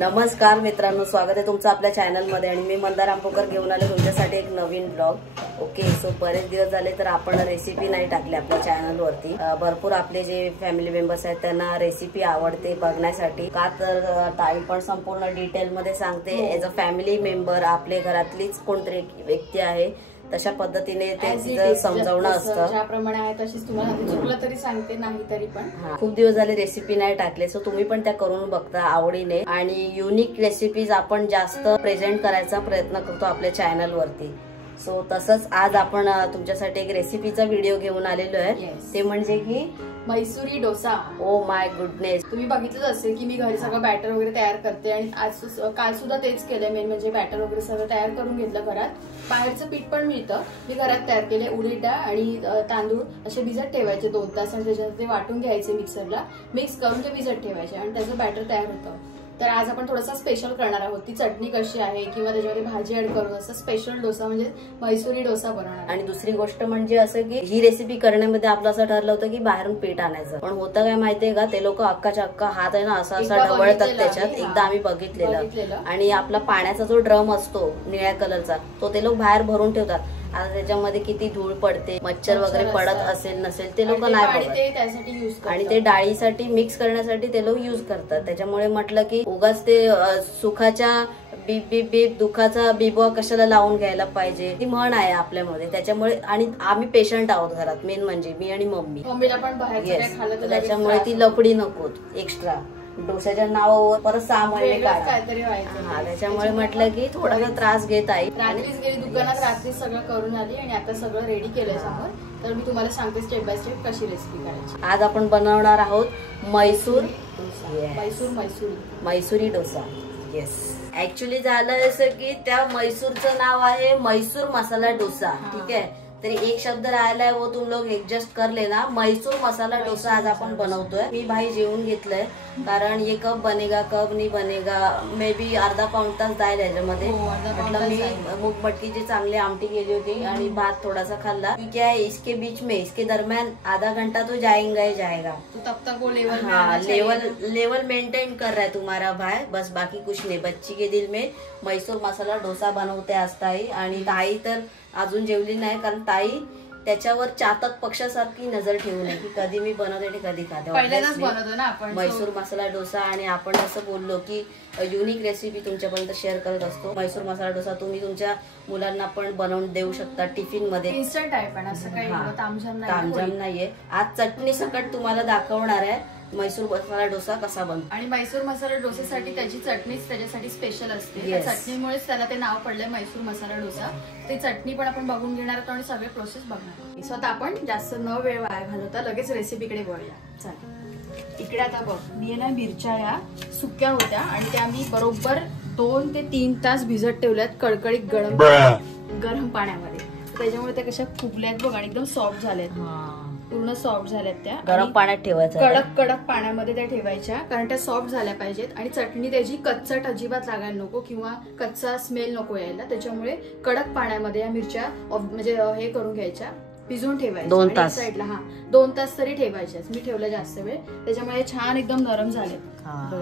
नमस्कार मित्रांनो, स्वागत आहे तुमचं आपल्या चॅनल मध्ये आणि मी मंदार आंबोकर घेऊन आले तुमच्यासाठी एक नवीन ब्लॉग। ओके, सो बरेच दिवस झाले तर आपण रेसिपी नाही टाकली आपल्या चॅनल वरती। भरपूर आपले जे फॅमिली मेंबर्स आहेत त्यांना रेसिपी आवडते बघण्यासाठी, का तर ताई पण संपूर्ण डिटेल मध्ये सांगते। एज अ फॅमिली मेंबर आपल्या घरातलीच कोणतरी व्यक्ती आहे, तशा पद्धतीने ते समजावणं असतं। ज्याप्रमाणे आहे तशीच तुम्हाला चुकलं तरी सांगते, नाही तरी पण खूप दिवस झाले रेसिपी नाही टाकले, सो तुम्ही पण त्या करून बघता आवडीने। आणि युनिक रेसिपीज आपण जास्त प्रेझेंट करायचा प्रयत्न करतो आपल्या चॅनल वरती। सो तसंच आज आपण तुमच्यासाठी एक रेसिपीचा व्हिडिओ घेऊन आलेलो आहे, ते म्हणजे की Mysuri dosa. Oh my goodness, तुम्ही बघितलंच असेल की मी घरी सगळं बॅटर वगैरे तयार करते आणि आज काल सुद्धा तेच केलंय। मेन म्हणजे बॅटर वगैरे सगळं तयार करून घेतलं घरात। बाहेरचं पीठ पण मिळतं, मी घरात तयार केले। उडीद डाळ आणि तांदूळ असे भिजत ठेवायचे 2 तास आणि त्याच्यात ते वाटून घ्यायचे, मिक्सरला मिक्स करून ते भिजत ठेवायचे आणि त्याचं बॅटर तयार होतं। तर आज आपण थोडासा स्पेशल करणार आहोत। ती चटणी कशी आहे किंवा त्याच्यामध्ये भाजी ऍड करून असं स्पेशल डोसा म्हणजे मैसुरी डोसा बनवणार। आणि दुसरी गोष्ट म्हणजे असं की ही रेसिपी करण्यामध्ये आपलं असं ठरलं होतं की बाहेरून पीठ आणायचं, पण होतं काय माहितीये का, ते लोक अक्काच्या अक्का हात आहे ना असा ढवळतात त्याच्यात। एकदा आम्ही बघितलेलं आणि आपला पाण्याचा जो ड्रम असतो निळ्या कलरचा तो ते लोक बाहेर भरून ठेवतात। आता त्याच्यामध्ये किती धूळ पडते, मच्छर वगैरे पडत असेल नसेल ते लोक नाही बघत, आणि ते डाळीसाठी मिक्स करण्यासाठी ते लोक युज करतात। त्याच्यामुळे म्हटलं की उगाच ते सुखाच्या बीप बीप बीप दुखाचा बिबवा कशाला लावून घ्यायला पाहिजे, ती म्हण आहे आपल्यामध्ये। त्याच्यामुळे आणि आम्ही पेशंट आहोत घरात, मेन म्हणजे मी आणि मम्मीला पण बाहेर, त्याच्यामुळे ती लपडी नकोत एक्स्ट्रा डोसाच्या नावावर परत 6 महिने काहीतरी व्हायचं। हा, त्याच्यामुळे म्हटलं की थोडासा त्रास घेत आहे। रात्रीच गेली दुकानात, रात्री सगळं करून आली आणि आता सगळं रेडी केलंय समोर। तर मी तुम्हाला सांगते स्टेप बाय स्टेप कशी रेसिपी करायची। आज आपण बनवणार आहोत मैसूरी डोसा। येस, ऍक्च्युली झालं असं की त्या मैसूरचं नाव आहे मैसूर मसाला डोसा, ठीक आहे। तरी एक शब्द राहिलाय, वो तुम लोग एडजस्ट कर लेना। मैसूर मसाला डोसा आज आपण बनवतोय। मी भाई जेवून घेतलंय, कारण ये कब बनेगा कब नहीं बनेगा, मे बी अर्धा पाऊण तास जाईल याच्यामध्ये। म्हटलं मी मूग मटकीची चांगली आमटी केली होती आणि भात थोडासा खाल्ला। क्या है इसके बीच में, इसके दरम्यान आधा घंटा तो जाएगा ही जाएगा, तो तब तक वो लेवल लेवल मेंटेन कर रहा है तुम्हारा भाई, बस बाकी कुछ नहीं। बच्ची के दिल में मैसूर मसाला डोसा बनवते आज ताई, आणि ताई तर अजून जेवली नाही, कारण ताई त्याच्यावर चातक पक्षासारखी नजर ठेवू नये की कधी मी बनवते आणि कधी खाते। पहिल्यांदाच बनवतो ना आपण मैसूर मसाला डोसा, आणि आपण असं बोललो की युनिक रेसिपी तुमच्यापर्यंत शेअर करत असतो। मैसूर मसाला डोसा तुम्ही तुमच्या मुलांना पण बनवून देऊ शकता टिफिन मध्ये, इन्स्टंट आहे पण असं काही तामझाम नाहीये। आज चटणी सकट तुम्हाला दाखवणार आहे मैसूर मसाला डोसा कसा बनतो। आणि मैसूर मसाला डोसासाठी त्याची चटणीच त्याच्यासाठी स्पेशल असते। त्या चटणीमुळेच त्याला ते नाव पडलंय मैसूर मसाला डोसा। ते चटणी पण आपण बघून घेणार आहोत आणि सगळे प्रोसेस बघणार। स्वतः आपण जास्त न वेळ वाया घालवता लगेच रेसिपीकडे वळूया। चला, इकडे आता बघ, मी ना मिरच्या या सुक्या होत्या आणि त्या मी बरोबर 2 ते 3 तास भिजत ठेवल्यात कडकडीत गरम पाण्यामध्ये। त्याच्यामुळे त्या कशा फुगल्यात बघ आणि एकदम सॉफ्ट झाल्यात, पूर्ण सॉफ्ट झाल्यात त्या। गरम पाण्यात ठेवायचं, कडक पाण्यामध्ये त्या ठेवायच्या, कारण त्या सॉफ्ट झाल्या पाहिजेत आणि चटणी त्याची कच्चट अजिबात लागायला नको किंवा कच्चा स्मेल नको यायला। त्याच्यामुळे कडक पाण्यामध्ये या मिरच्या म्हणजे हे करून घ्यायच्या, भिजून ठेवायच्या 2 तास साईडला। 2 तास तरी ठेवायच्या, मी ठेवलं जास्त वेळ, त्याच्यामुळे छान एकदम नरम झाले,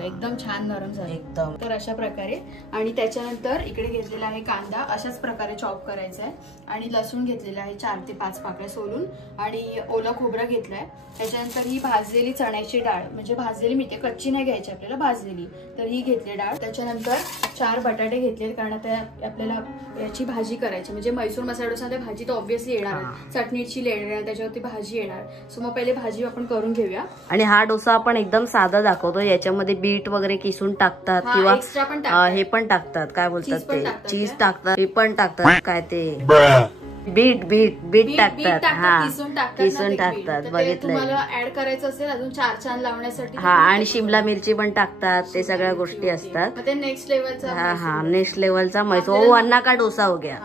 एकदम छान नरम झाले एकदम। तर अशा प्रकारे, आणि त्याच्यानंतर इकडे घेतलेला आहे कांदा, अशाच प्रकारे चॉप करायचा आहे, आणि लसूण घेतलेला आहे 4 ते 5 पाकळ्या सोलून, आणि ओलं खोबरं घेतलंय। त्याच्यानंतर ही भाजलेली चण्याची डाळ, म्हणजे भाजलेली मिळते, कच्ची नाही घ्यायची आपल्याला, भाजलेली, तर ही घेतली डाळ। त्याच्यानंतर 4 बटाटे घेतले, कारण आता आपल्याला याची भाजी करायची, म्हणजे मैसूर मसाला डोसा भाजी तर ऑब्व्हियसली येणार, चटणीची लेअर त्याच्यावरती भाजी येणार। सो मग पहिले भाजी आपण करून घेऊया। आणि हा डोसा आपण एकदम साधा दाखवतो, याच्यामध्ये बीट वगैरे किसून टाकतात किंवा हे पण टाकतात, काय बोलतात ते, चीज टाकतात, हे पण टाकतात, काय ते बीट टाकतात, किसून टाकतात, बघितलं। तुम्हाला ऍड करायचं असेल अजून 4 छान लावण्यासाठी, हा, आणि शिमला मिरची पण टाकतात, ते सगळ्या गोष्टी असतात। ते नेक्स्ट लेवलचा, हा नेक्स्ट लेवलचा मैसूर। वो अन्ना का डोसा हो गया,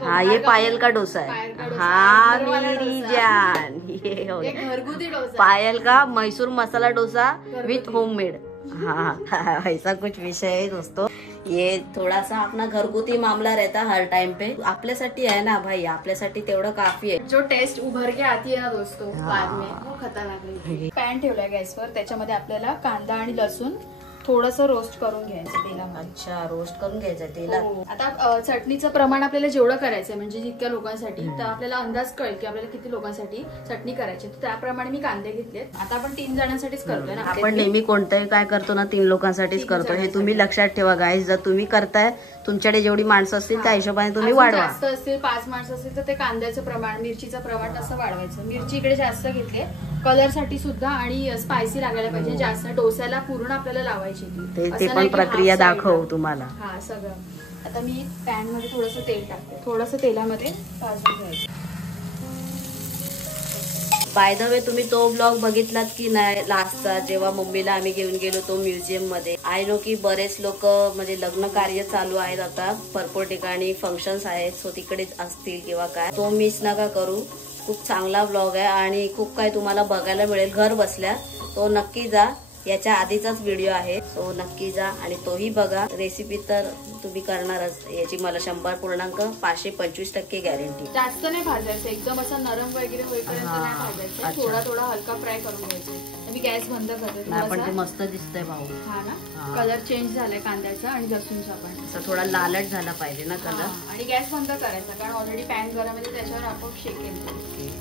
हाँ ये पायल का डोसा है, हाँ मेरी जान, ये हो गया घरगुती डोसा, पायल का मैसूर मसाला डोसा विथ होममेड। हाँ ऐसा कुछ विषय है दोस्तों, ये थोड़ा सा अपना घरगुती मामला रहता हर टाइम पे। आपल्यासाठी आहे ना भाई, आपल्यासाठी तेवढं काफी आहे। जो टेस्ट उभर के आती है ना दोस्तों बाद में, वो खतरनाक है। पॅन ठेवलाय गॅसवर, त्याच्यामध्ये आपल्याला कांदा आणि लसूण थोडंसं रोस्ट करून घ्यायचं तेलामध्ये. अच्छा, रोस्ट करून घ्यायचं तेलात. आता चटणीचं प्रमाण आपल्याला जेवढं करायचंय म्हणजे जितक्या लोकांसाठी, तर आपल्याला अंदाज कळेल की आपल्याला किती लोकांसाठी चटणी करायची. त्याप्रमाणे मी कांदे घेतलेत. आता आपण 3 जणांसाठीच करतोय ना. आपण नेहमी कोणतंही काय करतो ना 3 लोकांसाठीच करतो. हे तुम्ही लक्षात ठेवा गाईज. जर तुम्ही करताय, तुमच्याकडे जेवढी माणसं असतील त्या हिशोबाने तुम्ही वाढवा. जास्त असतील 5 माणसं असतील तर ते कांद्याचं प्रमाण, मिरचीचं प्रमाण असं वाढवायचं. मिरची इकडे जास्त घेतले कलर साठी सुद्धा आणि स्पायसी लागायला पाहिजे जास्त. डोस्याला पूर्ण आपल्याला लावायची ते पण प्रक्रिया दाखव तुम्हाला. हा सगळं. आता मी पॅन मध्ये थोडंसं तेल टाकते. थोडंसं तेलामध्ये भाजून घ्यायचं. बाय द वे, तुम्ही तो ब्लॉग बघितलात की नाही लास्टचा, जेव्हा मम्मीला आम्ही घेऊन गेलो तो म्युझियम मध्ये. आय नो की बरेच लोक म्हणजे लग्न कार्य चालू आहेत आता, भरपूर ठिकाणी फंक्शन्स आहेत, सो तिकडे असतील किंवा काय. तो मिस नका करू. खूप चांगला ब्लॉग आहे आणि खूप काही तुम्हाला बघायला मिळेल घर बसल्या. तो नक्की जा. याच्या आधीचाच व्हिडिओ आहे, सो नक्की जा आणि तोही बघा. रेसिपी तर तुम्ही करणारच, याची मला 100.525% गॅरंटी. जास्त नाही भाजायचं, एकदम असं नरम वगैरे होईपर्यंत नाही भाजायचं. थोडा थोडा हलका फ्राय करून घ्यायचं. मी गॅस बंद करते. पण ते मस्त दिसतंय भाऊ. हा ना, कलर चेंज झालाय कांद्याचा आणि लसूणचा पण. असं थोडा लालट झाला पाहिजे ना कलर. आणि गॅस बंद करायचा कारण ऑलरेडी पॅन गरम आहे, त्याच्यावर आपण शेकेल.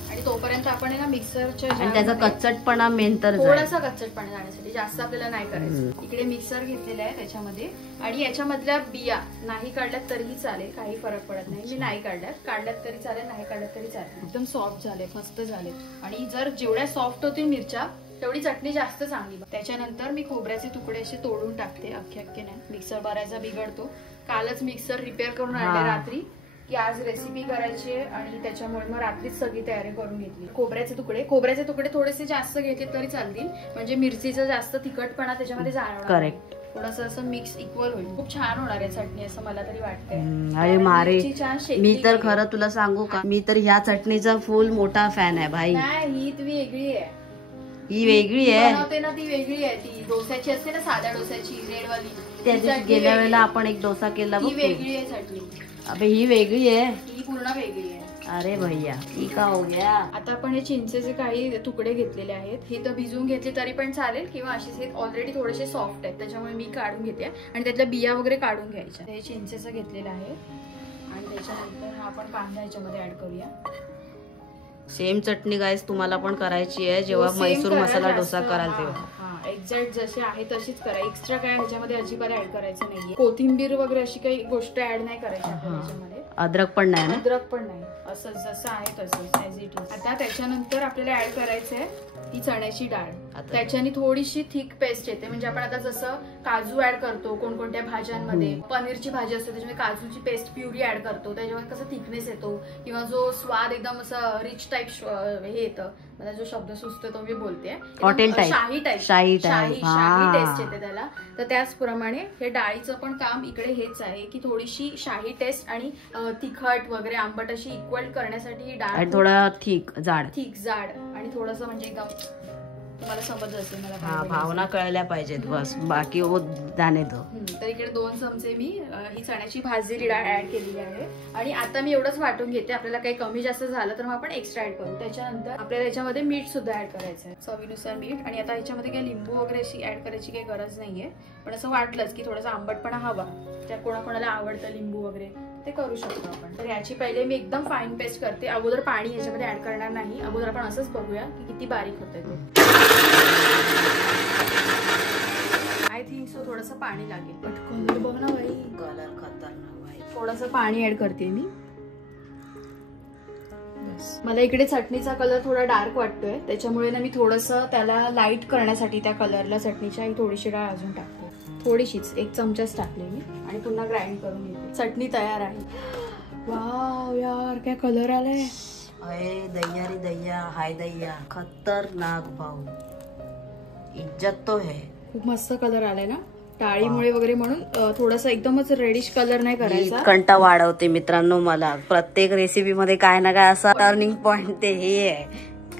आणि तोपर्यंत आपण ना मिक्सरच्या, त्याचा कच्चटपणा मेन तर थोडासा कच्चटपणा जाण्यासाठी, जास्त आपल्याला नाही करायचं. इकडे मिक्सर घेतलेला आहे त्याच्यामध्ये. आणि याच्यामधल्या बिया नाही काढल्यात तरीही चालेल, काही फरक पडत नाही. मी नाही काढल्यात तरी चालेल, नाही काढल्यात तरी चालेल. एकदम सॉफ्ट झाले, मस्त झाले. आणि जर जेवढ्या सॉफ्ट होतील मिरच्या तेवढी चटणी जास्त चांगली. त्याच्यानंतर मी खोबऱ्याचे तुकडे असे तोडून टाकते, अख्खे नाही. मिक्सर भरायचा बिघडतो. कालच मिक्सर रिपेअर करून आणले रात्री, की आज रेसिपी करायची आणि त्याच्यामुळे मग रात्रीच सगळी तयारी करून घेतली. खोबऱ्याचे तुकडे थोडेसे जास्त घेतले तरी चालतील, म्हणजे मिरचीचा जास्त तिखटपणा त्याच्यामध्ये जाणवणार. करेक्ट. थोडंसं असं मिक्स इक्वल होईल. खूप छान होणार आहे चटणी असं मला तरी वाटतंय. अरे मारे, मी तर खरं तुला सांगू का, मी तर ह्या चटणीचा फुल मोठा फॅन आहे भाई. नाही, ही वेगळी आहे. ही वेगळी आहे बनवते ना, ती वेगळी आहे. ती डोस्याची असते ना, साध्या डोस्याची रेडवाली. त्या गेल्या वेळेला आपण एक डोसा केला, ही वेगळी आहे चटणी. अबे ही वेगळी आहे, ही पूर्ण वेगळी आहे. अरे भैया, ही का हो गया. आता आपण हे चिंचेचे काही तुकडे घेतलेले आहेत. हे तर भिजवून घेतले तरी पण चालेल, किंवा असेच हे ऑलरेडी थोडेसे सॉफ्ट आहेत त्याच्यामुळे मी काढून घेते आणि त्यातल्या बिया वगैरे काढून घ्यायच्या. हे चिंचेचं घेतलेलं आहे. आणि त्याच्यानंतर हा आपण कांदा याच्यामध्ये ऍड करूया. सेम चटणी गाईस तुम्हाला पण करायची आहे जेव्हा मैसूर मसाला डोसा कराल तेव्हा. एक्झॅक्ट जसे आहे तशीच करा. एक्स्ट्रा काय ह्याच्यामध्ये अजिबात ऍड करायचं नाहीये. कोथिंबीर वगैरे अशी काही गोष्ट ऍड नाही करायची ह्याच्यामध्ये. अद्रक पण नाही ना. अद्रक पण नाही, असं जसं आहे तसंच ॲज इट इज. आता त्याच्यानंतर आपल्याला ऍड करायचं आहे ही चण्याची डाळ. त्याच्याने थोडीशी थिक पेस्ट येते. म्हणजे आपण आता जसं काजू ऍड करतो कोणकोणत्या भाज्यांमध्ये, पनीरची भाजी असते त्याच्यामध्ये काजूची पेस्ट प्युरी ऍड करतो, त्याच्यामध्ये कसं थिकनेस येतो किंवा जो स्वाद एकदम असं रिच टाईप हे येतं. मला जो शब्द सुचतो तो मी बोलते, हॉटेल टाईप, शाही टेस्ट येते त्याला. तर त्याचप्रमाणे हे डाळीचं पण काम इकडे हेच आहे की थोडीशी शाही टेस्ट आणि तिखट वगैरे आंबट अशी इक्वल करण्यासाठी ही डाळ थोडा थिक जाड आणि थोडंसं म्हणजे एकदम तुम्हाला समज असेल मला भावना कळल्या पाहिजेत बस, बाकी दाणे तर इकडे 2 चमचे मी ही चण्याची भाजलेली डाळ ऍड केलेली आहे. आणि आता मी एवढंच वाटून घेते. आपल्याला काही कमी जास्त झालं तर मग आपण एक्स्ट्रा ऍड करू. त्याच्यानंतर आपल्याला याच्यामध्ये मीठ सुद्धा ऍड करायचं आहे, चवीनुसार मीठ. आणि आता याच्यामध्ये काही लिंबू वगैरे अशी ऍड करायची काही गरज नाहीये, पण असं वाटलंच की थोडासा आंबटपणा हवा, त्या कोणाकोणाला आवडतं लिंबू वगैरे ते करू शकतो आपण. तर याची पहिले मी एकदम फाईन पेस्ट करते. अगोदर पाणी याच्यामध्ये ऍड करणार नाही. अगोदर आपण असंच बघूया की किती बारीक होतंय ते. आय थिंक सो थोडंसं पाणी लागेल. बट कलर बघ ना बाई, कलर खतरनाक बाई. थोडंसं पाणी ऍड करते मी. मला इकडे चटणीचा कलर थोडा डार्क वाटतोय, त्याच्यामुळे ना मी थोडंसं त्याला लाईट करण्यासाठी त्या कलरला चटणीच्या थोडीशी डाळ अजून टाकते. थोडीशीच 1 चमचाच टाकले मी आणि पुन्हा ग्राइंड करून घेते. चटणी तयार आहे. वाव यार, काय कलर आलाय. अरे दैया रे दैया, हाय दैया, खतरनाक भाऊ, इज्जत तो है. खूप मस्त कलर आलाय ना डाळीमुळे वगैरे, म्हणून थोडासा एकदमच रेडिश कलर नाही करायचा. कंटा वाढवते मित्रांनो मला प्रत्येक रेसिपी मध्ये काय ना काय असा टर्निंग पॉइंट ते हे आहे.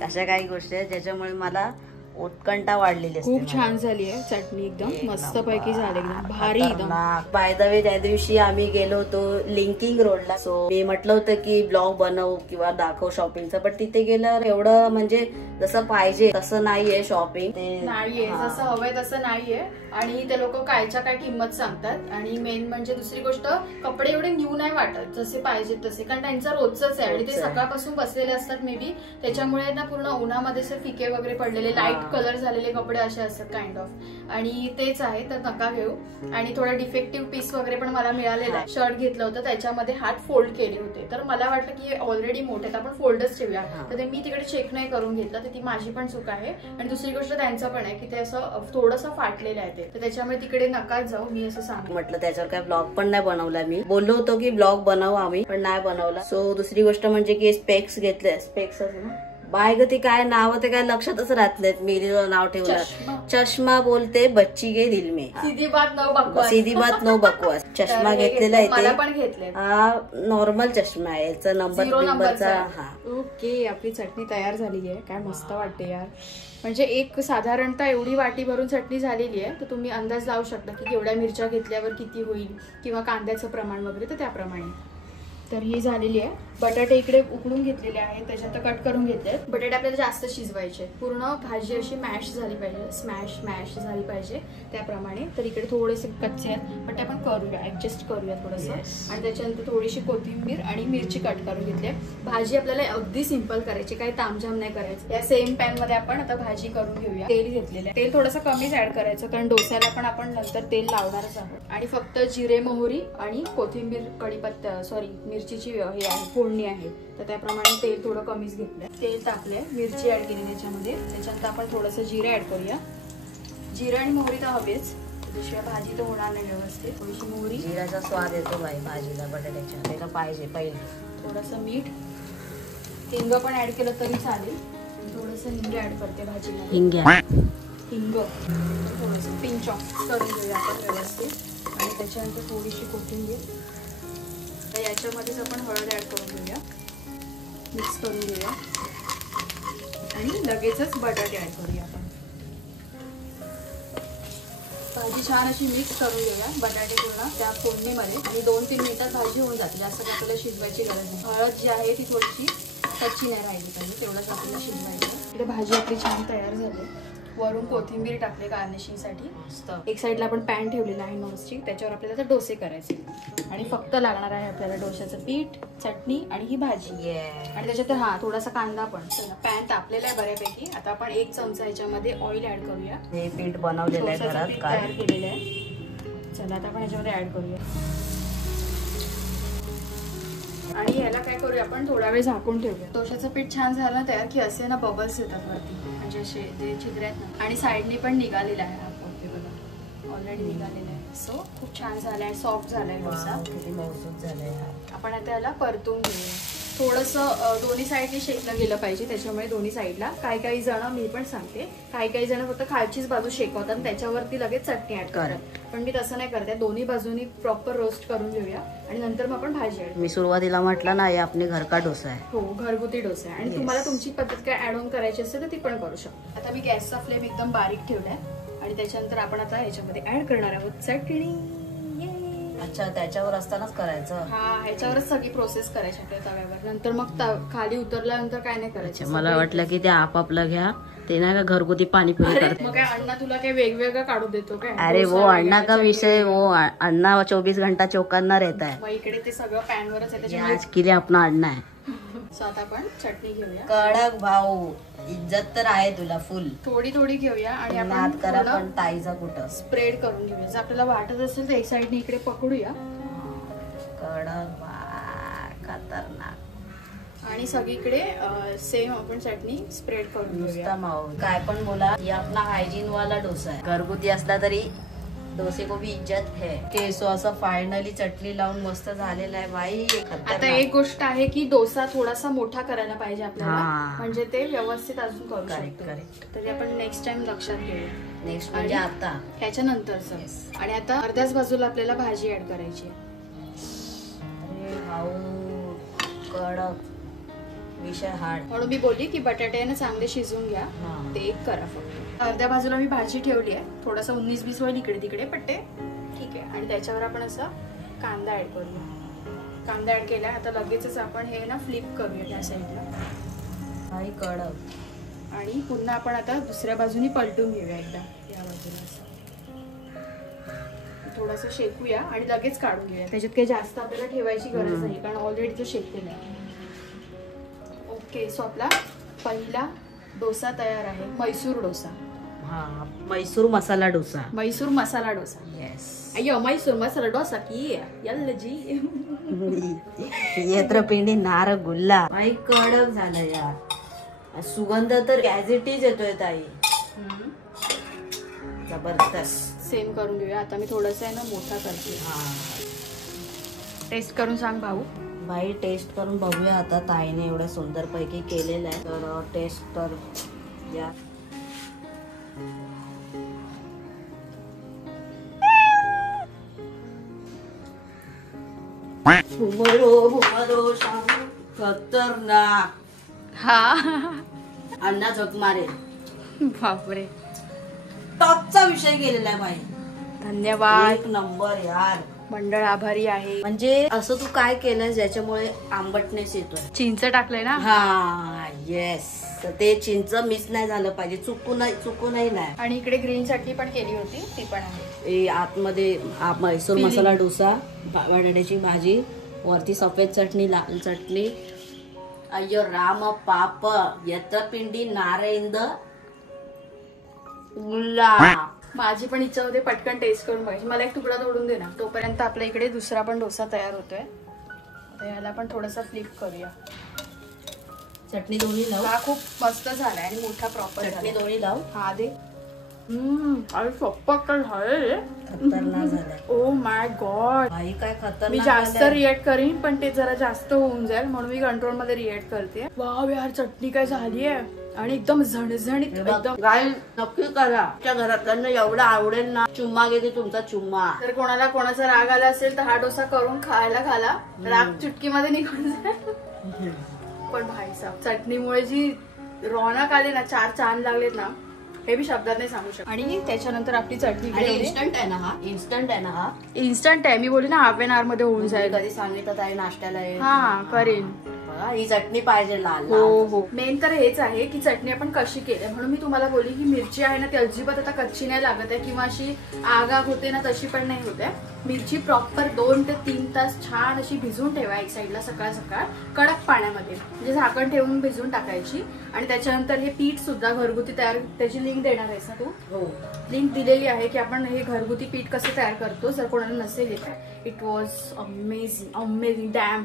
अशा काही गोष्टी आहेत ज्याच्यामुळे मला उत्कंठा वाढलेली असते. खूप छान झाली आहे चटणी, एकदम मस्त पैकी झाली, एकदम भारी एकदम. बाय द वे त्या दिवशी आम्ही गेलो होतो लिंकिंग रोडला. सो मी म्हटलं होतं की ब्लॉग बनव किंवा दाखव शॉपिंगचं, पण तिथे गेल्यावर एवढं म्हणजे जसं पाहिजे तसं नाहीये शॉपिंग. नाहीये जसं हवंय तसं नाहीये. आणि ते लोक कायच्या काय किंमत सांगतात. आणि मेन म्हणजे दुसरी गोष्ट, कपडे एवढे न्यू नाही वाटत जसे पाहिजेत तसे, कारण त्यांचं रोजच आहे आणि ते सकाळपासून बसलेले असतात मे बी, त्याच्यामुळे ना पूर्ण उन्हामध्ये फिके वगैरे पडलेले, लाईट कलर झालेले कपडे असे असतात काइंड ऑफ. आणि तेच आहे तर नका घेऊ. आणि थोडं डिफेक्टिव्ह पीस वगैरे पण मला मिळालेला आहे. शर्ट घेतलं होतं त्याच्यामध्ये हात फोल्ड केले होते, तर मला वाटलं की ऑलरेडी मोठे आपण फोल्डच ठेवूया, तर ते मी तिकडे चेक नाही करून घेतलं, तर ती माझी पण चूक आहे. आणि दुसरी गोष्ट त्यांचं पण आहे की ते असं थोडंसं फाटलेलं आहे ते, तर त्याच्यामुळे तिकडे नका जाऊ, मी असं सांग म्हटलं. त्याच्यावर काय ब्लॉग पण नाही बनवला. मी बोललो होतो की ब्लॉग बनवू आम्ही, पण नाही बनवला. सो दुसरी गोष्ट म्हणजे की स्पेक्स घेतले. स्पेक्स बाय ग, ती काय नाव ते काय लक्षातच राहत नाहीत. मी नाव ठेवलं चष्मा बोलते बच्ची गे दिल में, सीधी बात नो बकवास, सीधी बात नो बकवास. चष्मा घेतलेला आहे, हा नॉर्मल चष्मा आहे, याचा नंबरचा. हा ओके, आपली चटणी तयार झाली आहे. काय मस्त वाटते यार. म्हणजे एक साधारणतः एवढी वाटी भरून चटणी झालेली आहे, तर तुम्ही अंदाज लावू शकता की एवढ्या मिरच्या घेतल्यावर किती होईल किंवा कांद्याचं प्रमाण वगैरे, तर त्याप्रमाणे. तर ही झालेली आहे. बटाटे इकडे उकडून घेतलेले आहेत, त्याच्यात कट करून घेतले. बटाटे आपल्याला जास्त शिजवायचे, पूर्ण भाजी अशी मॅश झाली पाहिजे, मॅश झाली पाहिजे त्याप्रमाणे. तर इकडे थोडेसे कच्चे आहेत, पण ते आपण करूया, ऍडजस्ट करूया थोडंसं. आणि त्याच्यानंतर थोडीशी कोथिंबीर आणि मिरची कट करून घेतली. भाजी आपल्याला अगदी सिंपल करायची, काही तामझाम नाही करायचं. या सेम पॅन मध्ये आपण आता भाजी करून घेऊया. तेल घेतलेलं आहे, तेल थोडंसं कमीच ऍड करायचं, कारण डोस्याला पण आपण नंतर तेल लावणारच आहोत. आणि फक्त जिरे मोहरी आणि कोथिंबीर, कढीपत्ता, मिरचीची हे आहे फोडणी आहे, तर त्याप्रमाणे तेल थोडं कमीच घेतलंय. तेल टाकलंय, मिरची ऍड केली त्याच्यामध्ये. त्याच्यानंतर आपण थोडंसं जिरे ऍड करूया. जिरे आणि मोहरी तर हवेच, त्याशिवाय भाजी तर होणार नाही व्यवस्थित. थोडीशी मोहरी, जिऱ्याचा स्वाद येतो बाई भाजीला बटाट्याच्या, त्याला पाहिजे पहिले. थोडंसं मीठ, हिंग पण ऍड केलं तरी चालेल. थोडंसं हिंग ऍड करते भाजीला. हिंग थोडंसं पिंच ऑफ करून घेऊया आपण व्यवस्थित. आणि त्याच्यानंतर थोडीशी कोथिंबीर. तर याच्यामध्येच आपण हळद ऍड करून घेऊया, मिक्स करून घेऊया. आणि लगेचच बटाटे ऍड करूया आपण. भाजी छान अशी मिक्स करून घेऊया, बटाटे पूर्ण त्या फोडणीमध्ये. आणि 2-3 मिनिटात भाजी होऊन जाते, जास्त आपल्याला शिजवायची गरज नाही. हळद जी आहे ती थोडीशी कच्ची नाही राहिली पाहिजे, तेवढंच आपल्याला शिजवायचं. इकडे भाजी आपली छान तयार झाली. वरून कोथिंबीर टाकले गार्निशिंगसाठी. एक साईडला आपण पॅन ठेवलेला आहे नॉनस्टिक, त्याच्यावर आपल्याला डोसे करायचे. आणि फक्त लागणार आहे आपल्याला डोश्याचं पीठ, चटणी आणि ही भाजी. आणि त्याच्यात हा थोडासा कांदा पण. पॅन तापलेला आहे बऱ्यापैकी. आता आपण 1 चमचा याच्यामध्ये ऑइल ऍड करूया. हे पीठ बनवलेलं आहे घरात, तयार केलेलं आहे. चला आता आपण याच्यामध्ये ऍड करूया. आणि याला काय करूया, आपण थोडा वेळ झाकून ठेवूया. डोश्याचं पीठ छान झालं तयार की असे ना बबल्स येतात वरती, म्हणजे असे जे छिद्र आहेत ना. आणि साईडने पण निघालेला आहे हा पोट, बघा ऑलरेडी निघालेला आहे. सो खूप छान झालाय, सॉफ्ट झालाय डोसा, किती मौसूद झालाय. आपण आता याला परतून घेऊया. थोडंसं दोन्ही साईडने शेकलं गेलं पाहिजे, त्याच्यामुळे दोन्ही साईडला. काही जण, मी पण सांगते, काही जण फक्त खालचीच बाजू शेकवतात आणि त्याच्यावरती लगेच चटणी ऍड करतात. पण मी तसं नाही करते, दोन्ही बाजूनी प्रॉपर रोस्ट करून घेऊया आणि नंतर मग आपण भाजी ऍड. मी सुरुवातीला म्हटलं ना, हे आपले घर का डोसा आहे. हो, घरगुती डोसा आहे. आणि तुम्हाला तुमची पद्धत काय ऍड ऑन करायची असेल तर ती पण करू शकता. आता मी गॅसचा फ्लेम एकदम बारीक ठेवलाय आणि त्याच्यानंतर आपण आता याच्यामध्ये ऍड करणार आहोत चटणी. अच्छा, त्याच्यावर असतानाच करायचं. हा, ह्याच्यावरच सगळी प्रोसेस करायची आपल्या तव्यावर. नंतर मग खाली उतरल्यानंतर काय नाही करायचं. मला वाटलं की ते आपापलं घ्या, ते नाही का घरगुती पाणीपुरी करते. मग काय अण्णा तुला काय वेगवेगळं काढून देतो काय? अरे वो अण्णा का विषय, वो अण्णा 24 घंटा चौकांना रहता है. मग इकडे ते सगळं पॅनवरच आहे, आज के लिए अपना अण्णा है. सो आता आपण चटणी घेऊया. कडक भाऊ, इज्जत तर आहे तुला फुल. थोडी थोडी घेऊया आणि आपण करा पण ताईचा कुठं स्प्रेड करून घेऊया. जर आपल्याला वाटत असेल तर एक साईडने इकडे पकडूया. कडक, खतरनाक. आणि सगळीकडे सेम आपण चटणी स्प्रेड करून घेऊया. काय पण बोला, ही आपला हायजीन वाला डोसा आहे. घरगुती असला तरी डोसे को भी इज्जत है. केसो असं फायनली चटणी लावून मस्त झालेला आहे बाई. आता एक गोष्ट आहे की डोसा थोडासा मोठा करायला पाहिजे आपल्याला, म्हणजे ते व्यवस्थित अजून करू शकतो. तरी आपण नेक्स्ट टाइम लक्षात घेऊया. नेक्स्ट म्हणजे आता ह्याच्यानंतरच. आणि आता अर्ध्याच बाजूला आपल्याला भाजी ऍड करायची. अरे भाऊ कडक. विषय हार्ड. म्हणून मी बोलली की बटाटे ना चांगले शिजवून घ्या, ते एक करा फक्त. अर्ध्या बाजूला मी भाजी ठेवली आहे, थोडासा 19-20 होईल इकडे तिकडे, पण ते ठीक आहे. आणि त्याच्यावर आपण असं कांदा ऍड करूया. कांदा ऍड केला, आता लगेचच आपण हे ना फ्लिप करूया त्या साईडला. काही कडक. आणि पुन्हा आपण आता दुसऱ्या बाजूनी पलटून घेऊया एकदा या बाजूला असं. थोडंसं शेकूया आणि लगेच काढून घेऊया. त्याच्यात काही जास्त आपल्याला ठेवायची गरज नाही, कारण ऑलरेडी तो शेकलेला आहे. ओके, सो आपला पहिला डोसा तयार आहे, मैसूर डोसा. हा, मैसूर मसाला डोसा. मैसूर मसाला डोसा. येस. अय्यो, मैसूर मसाला डोसा की यल्ल जी. नेत्रपिंडी नार गुल्ला. काही कडक झालं यार. सुगंध तर ॲज इट इज येतोय ताई. जबरदस्त. सेम करून घेऊया. आता मी थोडंसं आहे ना मोठा करते. हा, टेस्ट करून सांग भाऊ. बाई टेस्ट करून बघूया आता. ताईने एवढं सुंदर पैकी केलेलं आहे, तर टेस्ट तर या. खतरनाक. हा, अण्णा झक मारे. बापरे, टॉपचा विषय गेलेला आहे बाई. धन्यवाद. एक नंबर यार. मंडळ आभारी आहे. म्हणजे असं तू काय केलं ज्याच्यामुळे आंबटनेस येतोय? चिंच टाकलंय ना. हा, येस. ते चिंच मिस नाही झालं पाहिजे, चुकूनही नाही. आणि इकडे ग्रीन चटणी पण केली होती, ती पण आहे. आतमध्ये मैसूर मसाला डोसा, बटाट्याची भाजी, वरती सफेद चटणी, लाल चटणी. अय्यो राम पाप. यत्रपिंडी नारेंद गुल्ला. माझी पण इच्छा होते पटकन टेस्ट करून बघायची. मला एक तुकडा तोडून दे ना. तोपर्यंत आपल्या इकडे दुसरा पण डोसा तयार होतोय. आता याला पण थोडासा फ्लिप करूया. चटणी दोन्ही लाव. हा खूप मस्त झालाय आणि मोठा प्रॉपर. चटणी दोन्ही लाव. हा दे. अरे पप्पा झालंय. खतरनाक झालंय. Oh my God. भाई काय खतरनाक. मी जास्त रिएक्ट करीन, पण ते जरा जास्त होऊन जाईल म्हणून मी कंट्रोल मध्ये रिएक्ट करते. वाव यार, चटणी काय झाली आहे आणि एकदम झणझणीत. एकदम गाय नक्की करा. त्या घरातल्यांना एवढं आवडेल ना. चुम्मा घेते तुमचा चुम्मा. जर कोणाचा राग आला असेल तर हा डोसा करून खायला घाला. राग चुटकीमध्ये निघून जाईल. पण भाई साहेब, चटणीमुळे जी रौनक आली ना, 4 चांद लागलेत ना, हे मी शब्दात नाही सांगू शकत. आणि त्याच्यानंतर आपली चटणी इन्स्टंट आहे ना हा. इन्स्टंट आहे ना हा. इन्स्टंट आहे. मी बोलली ना हाफ एन आवर मध्ये होऊन जाईल. कधी सांगितलं आहे नाश्त्याला. हा करेन. ही चटणी पाहिजे लाल. हो हो. मेन तर हेच आहे की चटणी आपण कशी केली, म्हणून मी तुम्हाला बोलली की मिरची आहे ना ती अजिबात आता कच्ची नाही लागत आहे किंवा अशी आग होते ना, तशी पण नाही होते. मिरची प्रॉपर 2 ते 3 तास छान अशी भिजवून ठेवा एक साईडला, सकाळ सकाळ कडक पाण्यामध्ये, म्हणजे झाकण ठेवून भिजवून टाकायची. आणि त्याच्यानंतर हे पीठ सुद्धा घरगुती तयार, त्याची लिंक देणार आहेस ना तू? हो, लिंक दिलेली आहे की आपण हे घरगुती पीठ कसं तयार करतो, जर कोणाला नसेल येत. It was amazing, amazing. Dam.